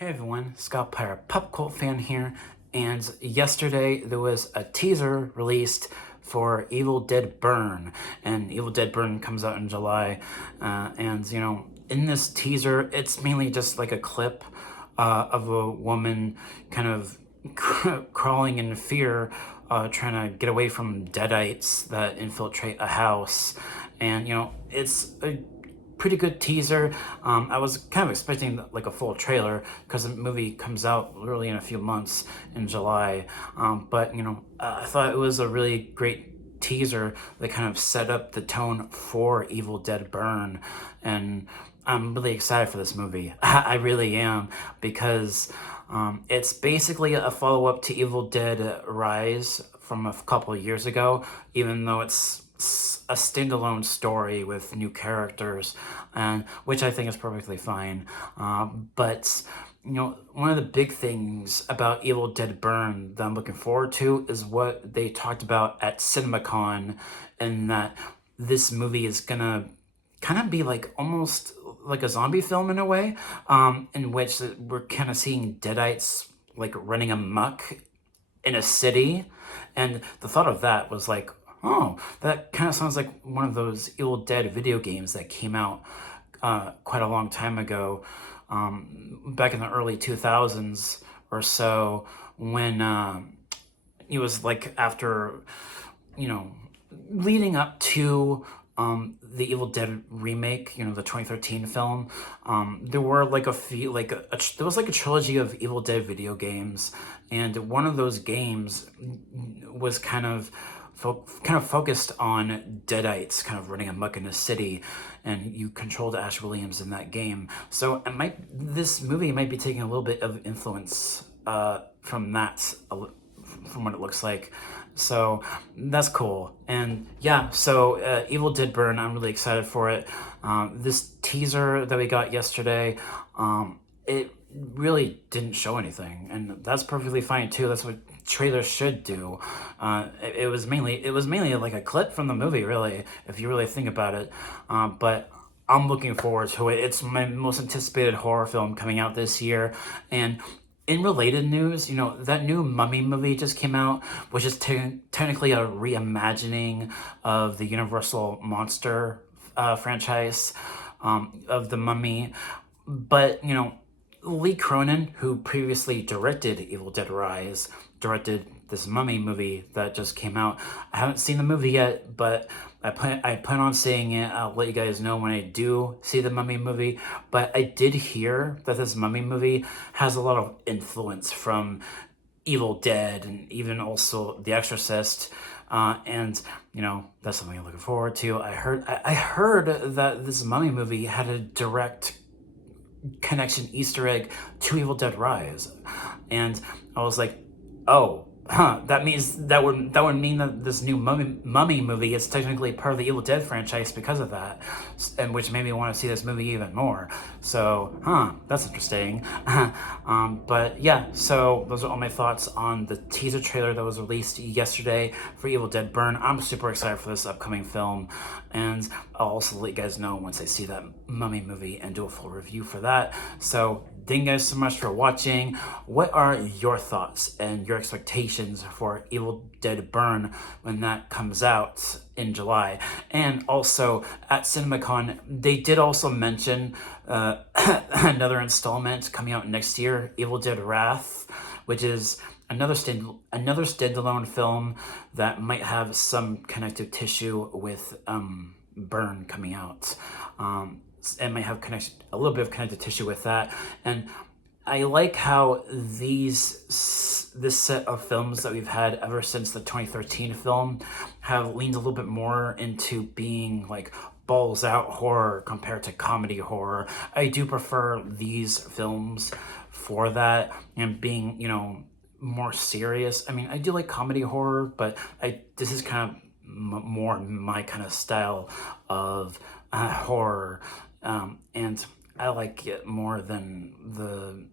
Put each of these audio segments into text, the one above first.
Hey everyone, Scott Pyre, pop cult fan here, and yesterday there was a teaser released for Evil Dead Burn, and Evil Dead Burn comes out in July, and in this teaser, it's mainly just like a clip of a woman kind of crawling in fear, trying to get away from Deadites that infiltrate a house, and it's a pretty good teaser. I was kind of expecting like a full trailer because the movie comes out literally in a few months in July. But I thought it was a really great teaser that kind of set up the tone for Evil Dead Burn, and I'm really excited for this movie. I really am, because it's basically a follow-up to Evil Dead Rise from a couple of years ago, even though it's a standalone story with new characters, and which I think is perfectly fine. But one of the big things about Evil Dead Burn that I'm looking forward to is what they talked about at Cineacon, and that this movie is gonna kind of be like almost like a zombie film in a way, in which we're kind of seeing Deadites like running amok in a city. And the thought of that was like, oh, that kind of sounds like one of those Evil Dead video games that came out quite a long time ago, back in the early 2000s or so, when it was like after, leading up to the Evil Dead remake, the 2013 film. There were like a few, there was like a trilogy of Evil Dead video games, and one of those games was kind of focused on Deadites kind of running amok in a city, and you controlled Ash Williams in that game. So this movie might be taking a little bit of influence from that, from what it looks like. So that's cool. And yeah, so Evil Dead Burn, I'm really excited for it. This teaser that we got yesterday, it really didn't show anything, and that's perfectly fine too. That's what trailers should do. It was mainly like a clip from the movie, really, if you really think about it. But I'm looking forward to it. It's my most anticipated horror film coming out this year. And in related news, that new Mummy movie just came out, which is technically a reimagining of the Universal Monster franchise, of the Mummy. But, Lee Cronin, who previously directed Evil Dead Rise, directed this Mummy movie that just came out. I haven't seen the movie yet, but I plan on seeing it. I'll let you guys know when I do see the Mummy movie. But I did hear that this Mummy movie has a lot of influence from Evil Dead, and even also The Exorcist. And that's something I'm looking forward to. I heard that this Mummy movie had a direct connection, Easter egg, to Evil Dead Rise, and I was like, oh, that means that would mean that this new Mummy movie is technically part of the Evil Dead franchise because of that, and which made me want to see this movie even more. So, that's interesting. But yeah, so those are all my thoughts on the teaser trailer that was released yesterday for Evil Dead Burn. I'm super excited for this upcoming film, and I'll also let you guys know once I see that Mummy movie and do a full review for that. So thank you guys so much for watching. What are your thoughts and your expectations for Evil Dead Burn when that comes out in July? And also at CinemaCon, they did also mention another installment coming out next year, Evil Dead Wrath, which is another standalone film that might have some connective tissue with Burn coming out. It might have a little bit of connective tissue with that. And I like how this set of films that we've had ever since the 2013 film have leaned a little bit more into being like balls out horror compared to comedy horror. I do prefer these films for that, and being, more serious. I mean, I do like comedy horror, but this is kind of more my kind of style of horror, and I like it more than the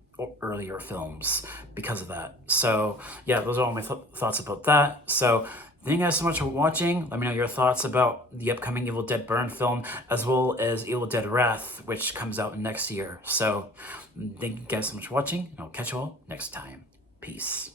earlier films because of that. So yeah, those are all my thoughts about that. So Thank you guys so much for watching. Let me know your thoughts about the upcoming Evil Dead Burn film, as well as Evil Dead Wrath, which comes out next year. So thank you guys so much for watching, and I'll catch you all next time. Peace.